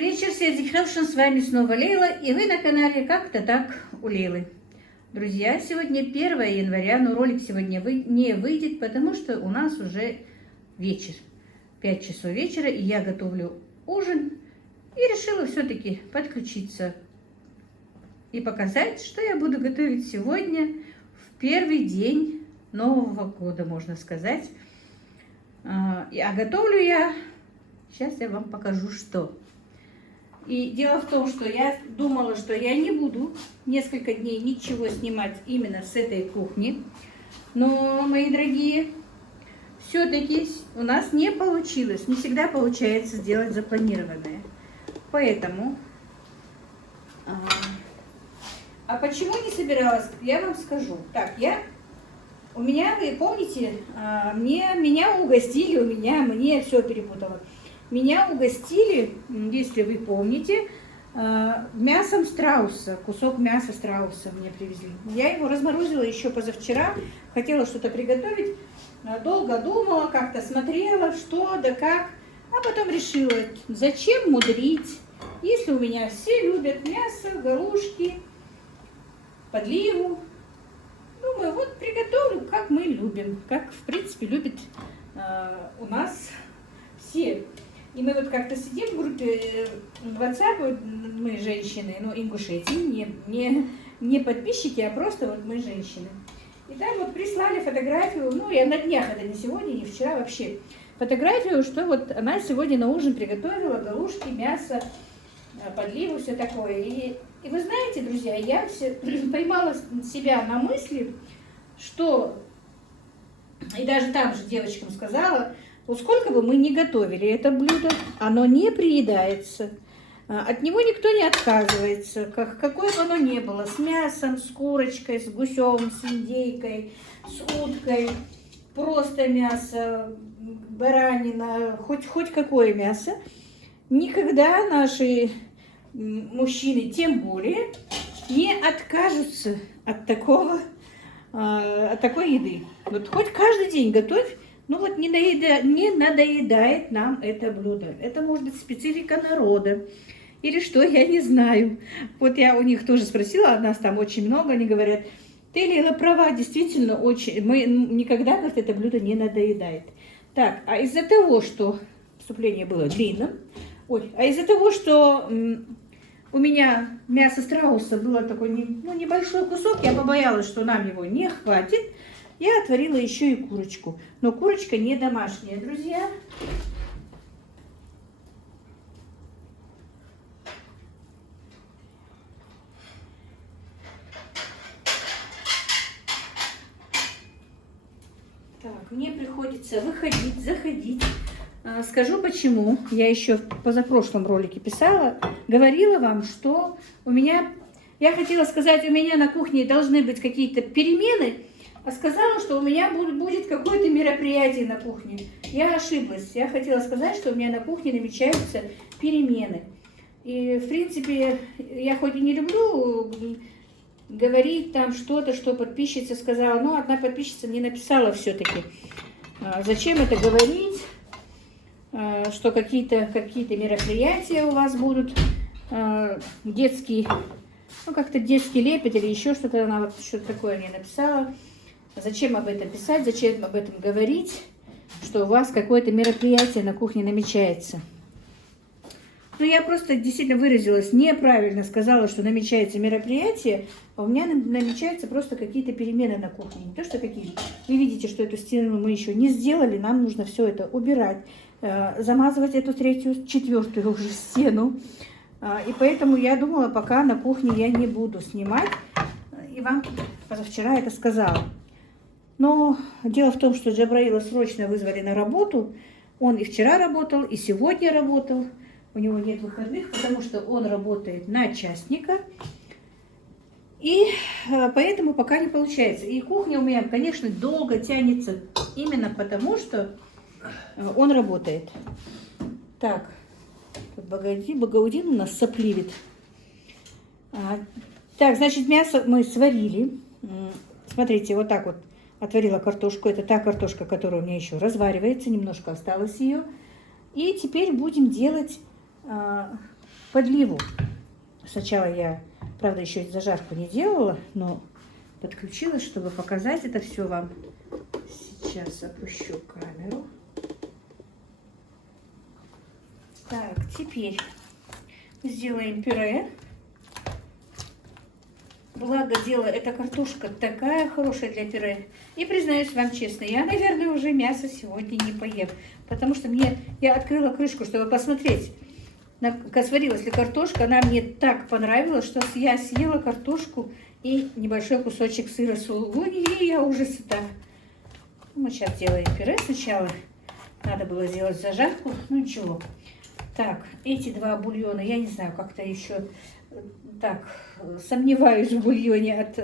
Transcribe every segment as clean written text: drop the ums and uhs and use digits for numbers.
Добрый вечер, Светик Хелшин, с вами снова Лейла, и вы на канале «Как-то так у Лейлы». Друзья, сегодня 1 января, но ролик сегодня не выйдет, потому что у нас уже вечер, 5 часов вечера, и я готовлю ужин, и решила все-таки подключиться и показать, что я буду готовить сегодня, в первый день Нового года, можно сказать. А готовлю я, сейчас я вам покажу, что. И дело в том, что я думала, что я не буду несколько дней ничего снимать именно с этой кухни. Но, мои дорогие, все-таки у нас не получилось. Не всегда получается сделать запланированное. Поэтому... А почему не собиралась, я вам скажу. Так, у меня, вы помните, меня угостили, мне все перепутало. Меня угостили, если вы помните, мясом страуса, кусок мяса страуса мне привезли. Я его разморозила еще позавчера, хотела что-то приготовить, долго думала, как-то смотрела, что да как, а потом решила, зачем мудрить, если у меня все любят мясо, галушки, подливу. Думаю, вот приготовлю, как мы любим, как, в принципе, любят у нас все. И мы вот как-то сидим в группе WhatsApp, мы женщины, ну, Ингушетии, не подписчики, а просто вот мы женщины. И там вот прислали фотографию, ну, я на днях, это не сегодня, не вчера вообще, фотографию, что вот она сегодня на ужин приготовила галушки, мясо, подливу, все такое. И вы знаете, друзья, я поймала себя на мысли, что, и даже там же девочкам сказала, вот сколько бы мы ни готовили это блюдо, оно не приедается, от него никто не отказывается, какое бы оно ни было, с мясом, с курочкой, с гусем, с индейкой, с уткой, просто мясо, баранина, хоть какое мясо. Никогда наши мужчины, тем более, не откажутся от такой еды. Вот хоть каждый день готовь, ну вот не надоедает нам это блюдо. Это может быть специфика народа. Или что, я не знаю. Вот я у них тоже спросила, нас там очень много, они говорят, ты, Лейла, права, действительно, мы никогда, говорит, это блюдо не надоедает. Так, а из-за того, что вступление было длинным, а из-за того, что у меня мясо страуса было такой небольшой кусок, я побоялась, что нам его не хватит, я отварила еще и курочку. Но курочка не домашняя, друзья. Так, мне приходится выходить, заходить. Скажу почему. Я еще в позапрошлом ролике говорила вам, что я хотела сказать, у меня на кухне должны быть какие-то перемены, а сказала, что у меня будет какое-то мероприятие на кухне. Я ошиблась. Я хотела сказать, что у меня на кухне намечаются перемены. И, в принципе, я хоть и не люблю говорить там что-то, что подписчица сказала, но одна подписчица мне написала все-таки, зачем это говорить, что какие-то мероприятия у вас будут, детский, как-то детский лепет или еще что-то, она вот что-то такое мне написала. Зачем об этом писать, зачем об этом говорить, что у вас какое-то мероприятие на кухне намечается. Ну, я просто действительно выразилась неправильно, сказала, что намечается мероприятие, а у меня намечаются просто какие-то перемены на кухне. Не то, что какие. Вы видите, что эту стену мы еще не сделали, нам нужно все это убирать, замазывать эту третью, четвертую уже стену. И поэтому я думала, пока на кухне я не буду снимать. И вам позавчера это сказала. Но дело в том, что Джабраила срочно вызвали на работу. Он и вчера работал, и сегодня работал. У него нет выходных, потому что он работает на частника. И поэтому пока не получается. И кухня у меня, конечно, долго тянется именно потому, что он работает. Так, Багаудин у нас сопливит. Так, значит, мясо мы сварили. Смотрите, вот так вот отварила картошку. Это та картошка, которая у меня еще разваривается. Немножко осталось ее. И теперь будем делать подливу. Сначала я, правда, еще зажарку не делала, но подключилась, чтобы показать это все вам. Сейчас опущу камеру. Так, теперь сделаем пюре. Благо дело, эта картошка такая хорошая для пюре. И признаюсь вам честно, я, наверное, уже мясо сегодня не поем. Потому что я открыла крышку, чтобы посмотреть, как сварилась ли картошка. Она мне так понравилась, что я съела картошку и небольшой кусочек сыра сулугуни, и я уже сыта. Мы сейчас делаем пюре сначала. Надо было сделать зажарку, ну ничего. Так, эти два бульона, я не знаю, как-то еще... Так, сомневаюсь в бульоне от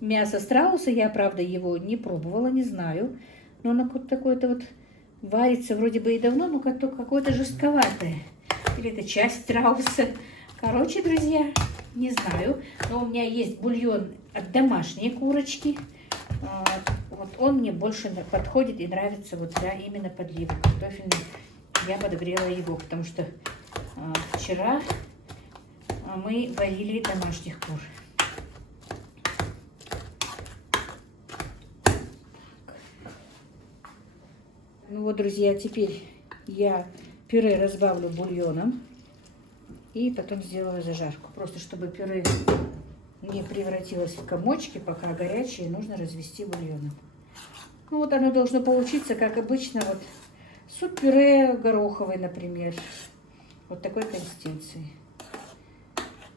мяса страуса. Я, правда, его не пробовала, не знаю. Но оно такое-то вот варится вроде бы и давно, но какое-то жестковатое. Или это часть страуса. Короче, друзья, не знаю. Но у меня есть бульон от домашней курочки. Вот он мне больше подходит и нравится вот для именно подливы картофельной. Я подогрела его, потому что вчера... мы варили домашних кур. Ну вот, друзья, теперь я пюре разбавлю бульоном и потом сделаю зажарку. Просто чтобы пюре не превратилось в комочки, пока горячее, нужно развести бульоном. Ну вот оно должно получиться, как обычно, вот суп-пюре гороховый, например. Вот такой консистенции.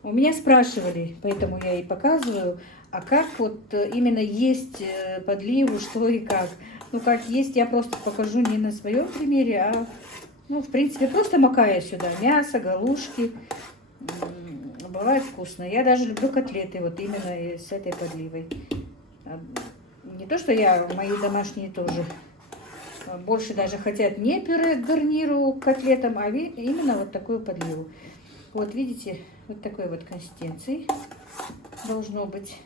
У меня спрашивали, поэтому я и показываю, а как вот именно есть подливу, что и как. Ну, как есть, я просто покажу не на своем примере, а, ну, в принципе, просто макая сюда мясо, галушки. Бывает вкусно. Я даже люблю котлеты вот именно с этой подливой. Не то, что мои домашние тоже больше даже хотят не пюре к гарниру к котлетам, а именно вот такую подливу. Вот видите, вот такой вот консистенции должно быть.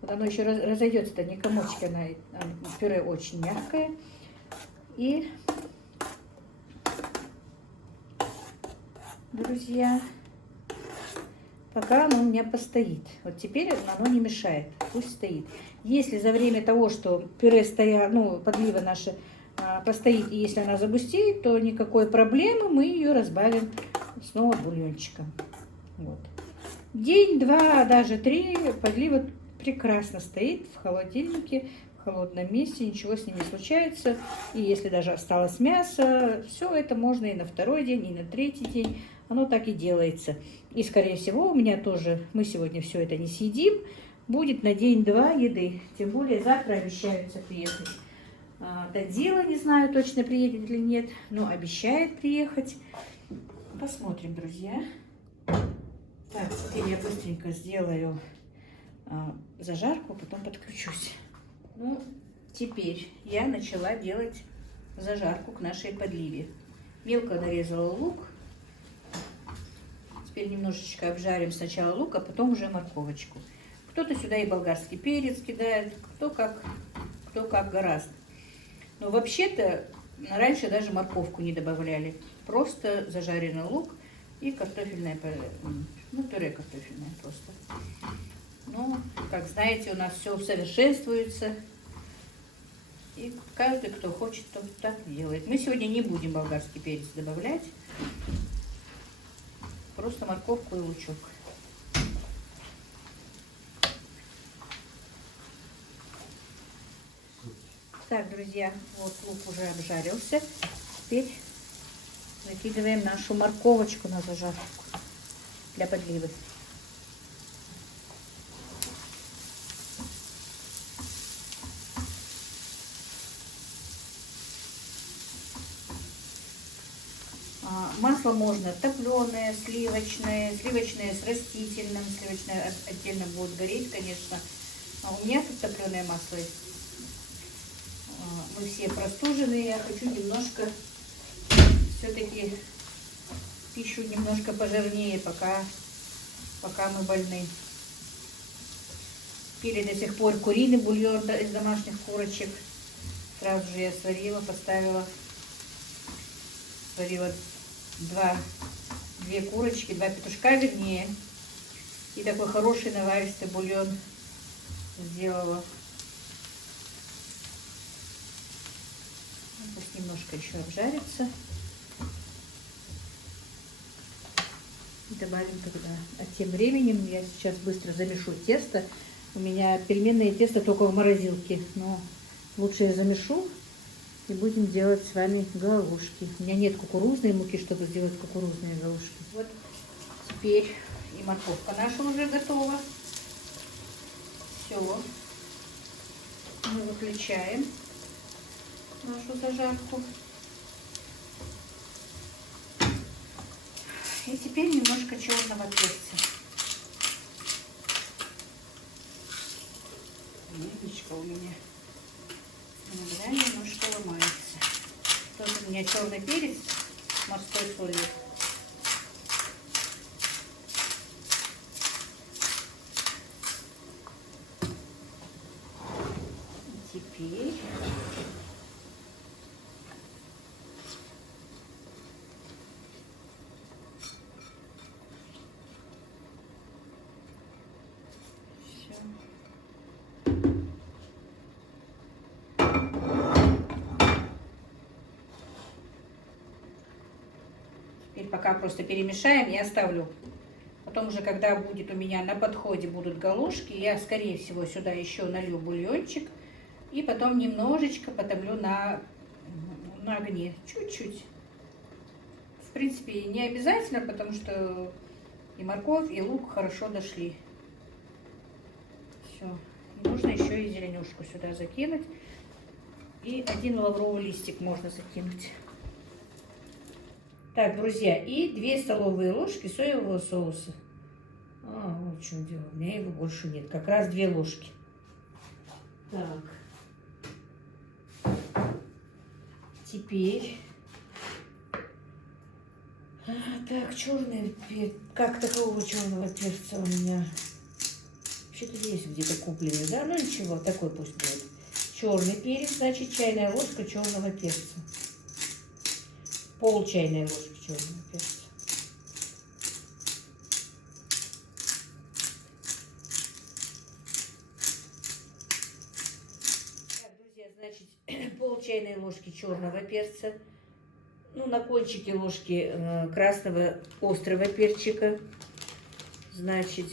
Вот оно еще разойдется-то, не комочки, пюре очень мягкое. И, друзья, пока оно у меня постоит. Вот теперь оно не мешает, пусть стоит. Если за время того, что пюре подлива наша постоит, и если она загустеет, то никакой проблемы, мы ее разбавим снова бульончиком. Вот. День, два, даже 3 подлива прекрасно стоит в холодильнике, в холодном месте, ничего с ним не случается. И если даже осталось мясо, все это можно и на 2-й день, и на 3-й день. Оно так и делается. И, скорее всего, у меня тоже, мы сегодня все это не съедим, будет на день-два еды. Тем более завтра обещаются приехать. Додила, не знаю, точно приедет или нет, но обещает приехать. Посмотрим, друзья. Так, теперь я быстренько сделаю зажарку, потом подключусь. Ну, теперь я начала делать зажарку к нашей подливе. Мелко нарезала лук. Теперь немножечко обжарим сначала лук, а потом уже морковочку. Кто-то сюда и болгарский перец кидает, кто как гораздо. Но вообще-то раньше даже морковку не добавляли. Просто зажаренный лук и картофельное пюре картофельное просто. Ну, как знаете, у нас все усовершенствуется. И каждый, кто хочет, тот так делает. Мы сегодня не будем болгарский перец добавлять. Просто морковку и лучок. Так, друзья, вот лук уже обжарился. Теперь закидываем нашу морковочку на зажарку для подливы. Масло можно топленое, сливочное с растительным. Сливочное отдельно будет гореть, конечно. А у меня тут топленое масло. Мы все простуженные. Я хочу немножко все-таки пищу немножко пожирнее, пока мы больны. Пили до сих пор куриный бульон из домашних курочек. Сразу же я сварила 2 курочки, 2 петушка вернее. И такой хороший наваристый бульон сделала. Пусть немножко еще обжарится. И добавим тогда. А тем временем я сейчас быстро замешу тесто. У меня пельменное тесто только в морозилке. Но лучше я замешу. И будем делать с вами галушки. У меня нет кукурузной муки, чтобы сделать кукурузные галушки. Вот теперь и морковка наша уже готова. Все. Мы выключаем нашу зажарку. И теперь немножко черного перца. Яичко у меня иногда немножко ломается. Тоже у меня черный перец с морской солью. И теперь пока просто перемешаем, я оставлю. Потом уже, когда будет у меня на подходе будут галушки, я, скорее всего, сюда еще налью бульончик. И потом немножечко потомлю на огне. Чуть-чуть. В принципе, не обязательно, потому что и морковь, и лук хорошо дошли. Все. И нужно еще и зеленюшку сюда закинуть. И 1 лавровый листик можно закинуть. Так, друзья, и 2 столовые ложки соевого соуса. Вот в чем дело. У меня его больше нет. Как раз 2 ложки. Так. Теперь. Так, черный перец. Как такого черного перца у меня? Вообще-то есть где-то купленный, да? Ну ничего, такой пусть будет. Черный перец, значит, чайная ложка черного перца. Пол чайной ложки черного перца. Так, друзья, значит, пол чайной ложки черного перца. Ну, на кончике ложки красного острого перчика. Значит,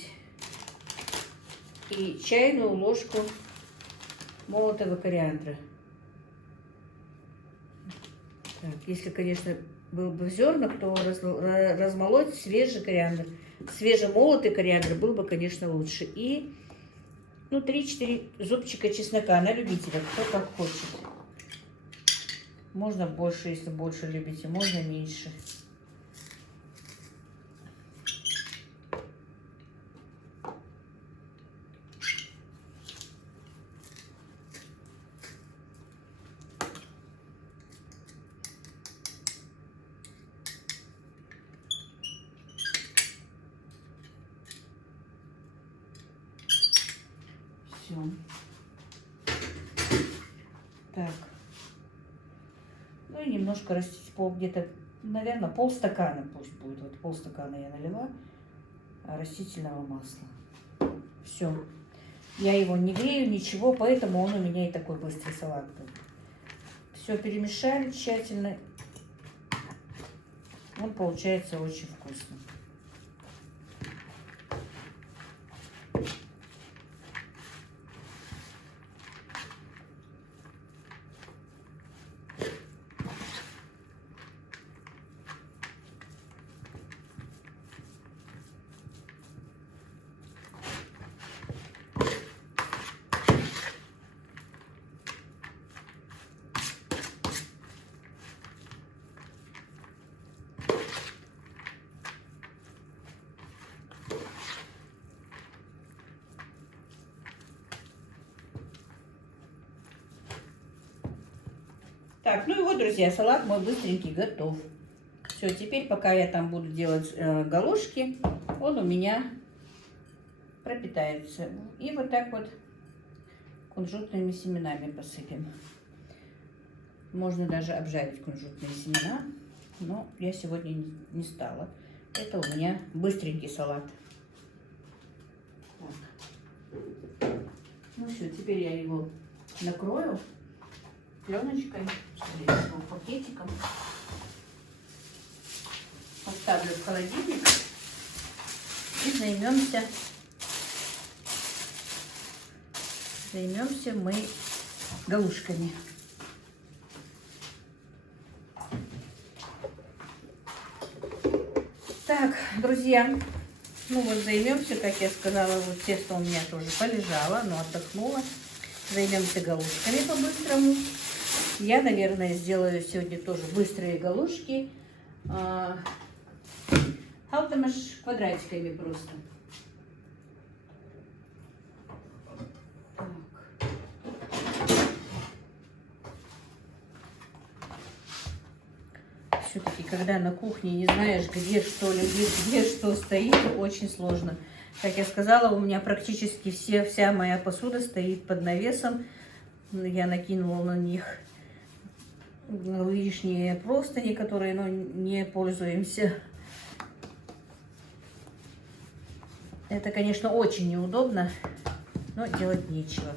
и чайную ложку молотого кориандра. Так, если, конечно, был бы в зернах, то размолоть свежий кориандр. Свежемолотый кориандр был бы, конечно, лучше. И, ну, 3-4 зубчика чеснока на любителя, кто как хочет. Можно больше, если больше любите, можно меньше. Все. Так. Ну и немножко растить где-то, наверное, полстакана пусть будет. Вот полстакана я налила растительного масла. Все. Я его не грею, ничего, поэтому он у меня и такой быстрый салат был. Все перемешали тщательно. Он получается очень вкусный. Так, ну и вот, друзья, салат мой быстренький готов. Все, теперь, пока я там буду делать галушки, он у меня пропитается. И вот так вот кунжутными семенами посыпем. Можно даже обжарить кунжутные семена, но я сегодня не стала. Это у меня быстренький салат. Так. Ну все, теперь я его накрою пленочкой, пакетиком. Поставлю в холодильник и займемся мы галушками. Так, друзья, ну вот займемся, как я сказала, вот тесто у меня тоже полежало, но отдохнуло. Займемся галушками по-быстрому. Я, наверное, сделаю сегодня тоже быстрые галушки. Халтамаш квадратиками просто. Все-таки, когда на кухне не знаешь, где что лежит, где что стоит, очень сложно. Как я сказала, у меня практически вся моя посуда стоит под навесом. Я накинула на них лишние простыни, которые, ну, не пользуемся. Это, конечно, очень неудобно, но делать нечего.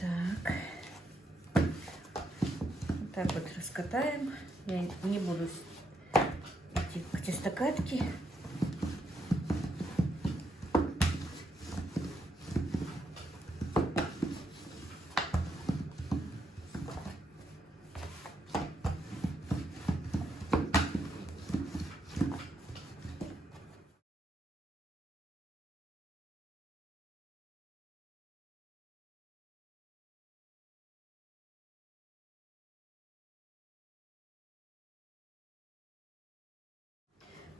Так. Вот так вот раскатаем. Я не буду идти к тестокатке.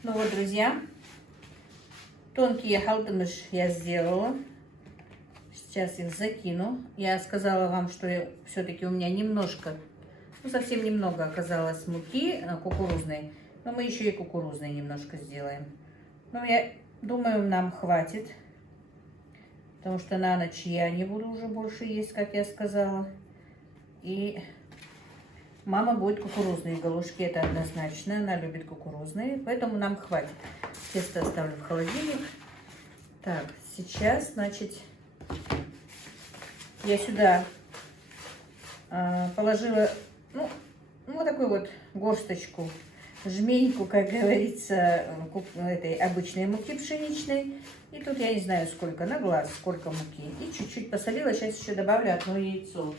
Ну вот, друзья, тонкие халтамыш я сделала. Сейчас их закину. Я сказала вам, что все-таки у меня немножко, ну совсем немного оказалось муки кукурузной. Но мы еще и кукурузной немножко сделаем. Но я думаю, нам хватит. Потому что на ночь я не буду уже больше есть, как я сказала. И мама будет кукурузные галушки, это однозначно. Она любит кукурузные, поэтому нам хватит. Тесто оставлю в холодильник. Так, сейчас, значит, я сюда положила, ну, вот такую вот горсточку, жменьку, как говорится, этой обычной муки пшеничной. И тут я не знаю сколько, на глаз сколько муки. И чуть-чуть посолила, сейчас еще добавлю одно яйцо.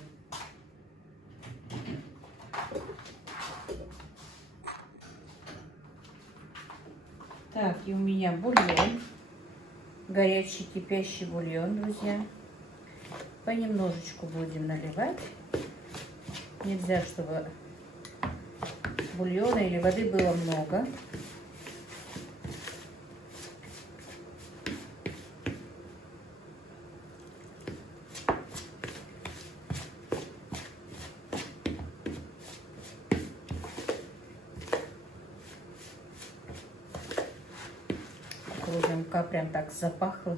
Так, и у меня бульон, горячий кипящий бульон, друзья. Понемножечку будем наливать. Нельзя, чтобы бульона или воды было много. Кукурузная мука прям так запахла.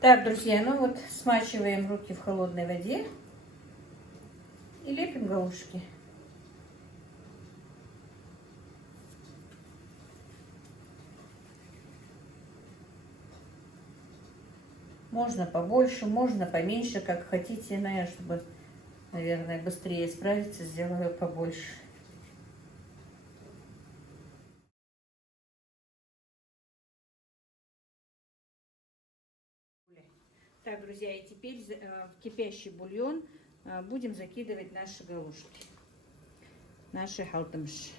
Так, друзья, ну вот смачиваем руки в холодной воде и лепим галушки. Можно побольше, можно поменьше, как хотите. Но я, чтобы, наверное, быстрее справиться, сделаю побольше. Так, друзья, и теперь в кипящий бульон будем закидывать наши галушки, наши халтамыш.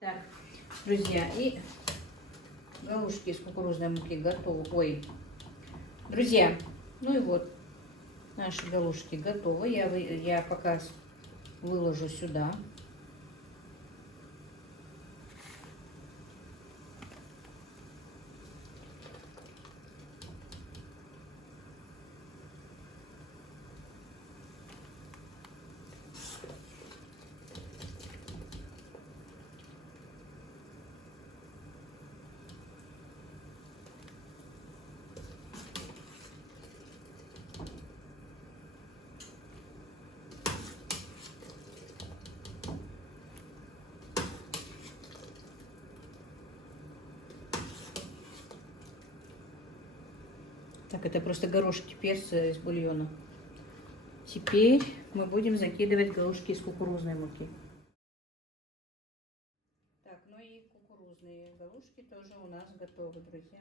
Так, друзья, и галушки из кукурузной муки готовы. Ой, друзья, ну и вот, Наши галушки готовы. Я пока выложу сюда. Так, это просто горошки перца из бульона. Теперь мы будем закидывать галушки из кукурузной муки. Так, ну и кукурузные галушки тоже у нас готовы, друзья.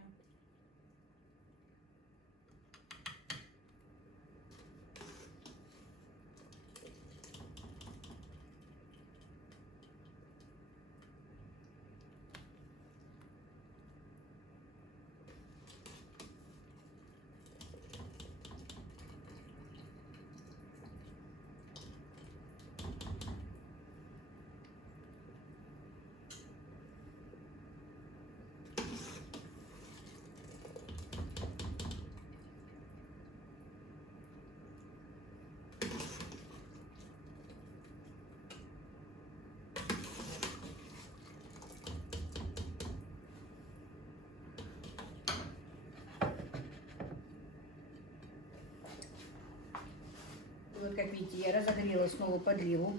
Вот как видите, я разогрела снова подливу.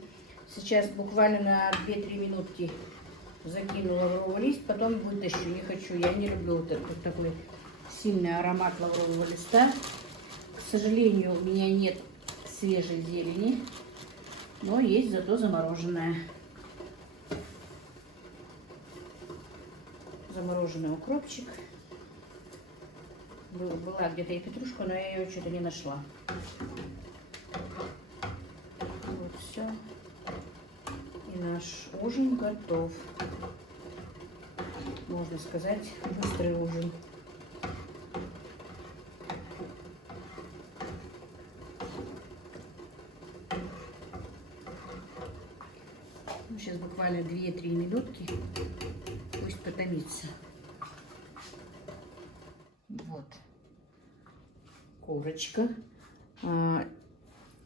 Сейчас буквально на 2-3 минутки закинула лавровый лист, потом вытащу. Не хочу, я не люблю вот этот такой сильный аромат лаврового листа. К сожалению, у меня нет свежей зелени, но есть зато замороженная. Замороженный укропчик. Была где-то и петрушка, но я ее что-то не нашла. Вот все. И наш ужин готов. Можно сказать, быстрый ужин. Ну, сейчас буквально 2-3 минутки. Пусть потомится. Вот. Курочка.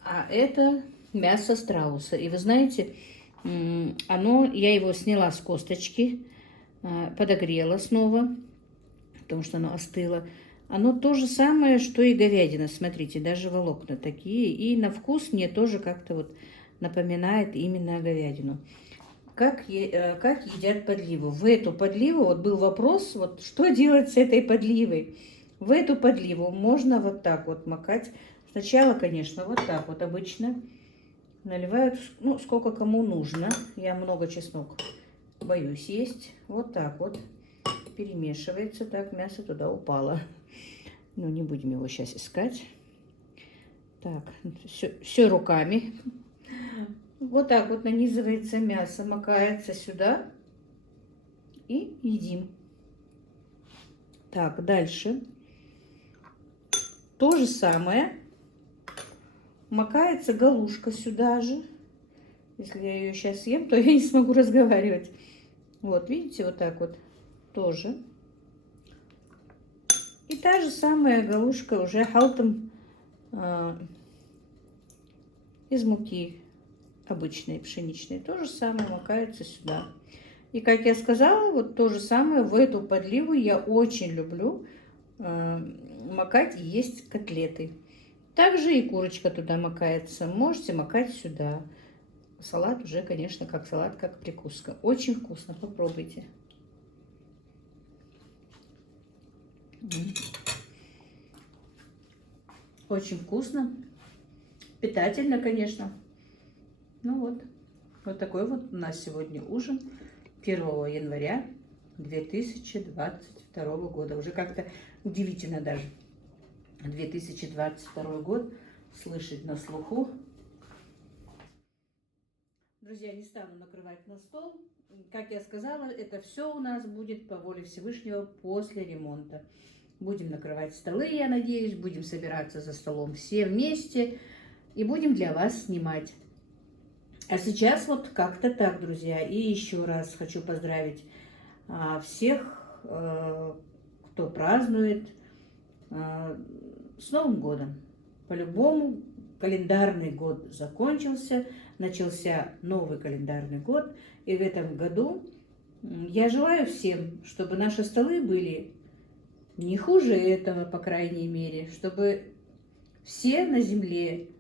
А это мясо страуса. И вы знаете, я его сняла с косточки, подогрела снова, потому что оно остыло. Оно то же самое, что и говядина. Смотрите, даже волокна такие. И на вкус мне тоже как-то вот напоминает именно говядину. Как едят подливу? В эту подливу, вот был вопрос, вот что делать с этой подливой? В эту подливу можно вот так вот макать. Сначала, конечно, вот так вот обычно наливают, ну, сколько кому нужно. Я много чеснок боюсь есть. Вот так вот перемешивается. Так, мясо туда упало. Но не будем его сейчас искать. Так, все руками. Вот так вот нанизывается мясо, макается сюда и едим. Так, дальше. То же самое. Макается галушка сюда же. Если я ее сейчас съем, то я не смогу разговаривать. Вот, видите, вот так вот тоже. И та же самая галушка уже халтом из муки обычной, пшеничной. То же самое макается сюда. И, как я сказала, вот то же самое в эту подливу я очень люблю макать и есть котлеты. Также и курочка туда макается. Можете макать сюда. Салат уже, конечно, как салат, как прикуска. Очень вкусно, попробуйте. Очень вкусно. Питательно, конечно. Ну вот. Вот такой вот у нас сегодня ужин 1 января 2022 года. Уже как-то удивительно даже 2022 год слышать на слуху. Друзья, не стану накрывать на стол. Как я сказала, это все у нас будет по воле Всевышнего после ремонта. Будем накрывать столы, я надеюсь, будем собираться за столом все вместе и будем для вас снимать. А сейчас вот как-то так, друзья. И еще раз хочу поздравить всех, кто празднует, с Новым годом. По-любому календарный год закончился, начался новый календарный год. И в этом году я желаю всем, чтобы наши столы были не хуже этого, по крайней мере, чтобы все на земле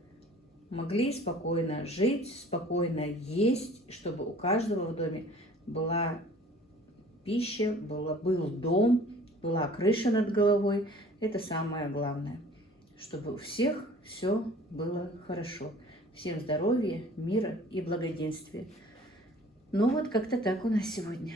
могли спокойно жить, спокойно есть, чтобы у каждого в доме была пища, был дом, была крыша над головой. Это самое главное, чтобы у всех все было хорошо. Всем здоровья, мира и благоденствия. Ну вот как-то так у нас сегодня.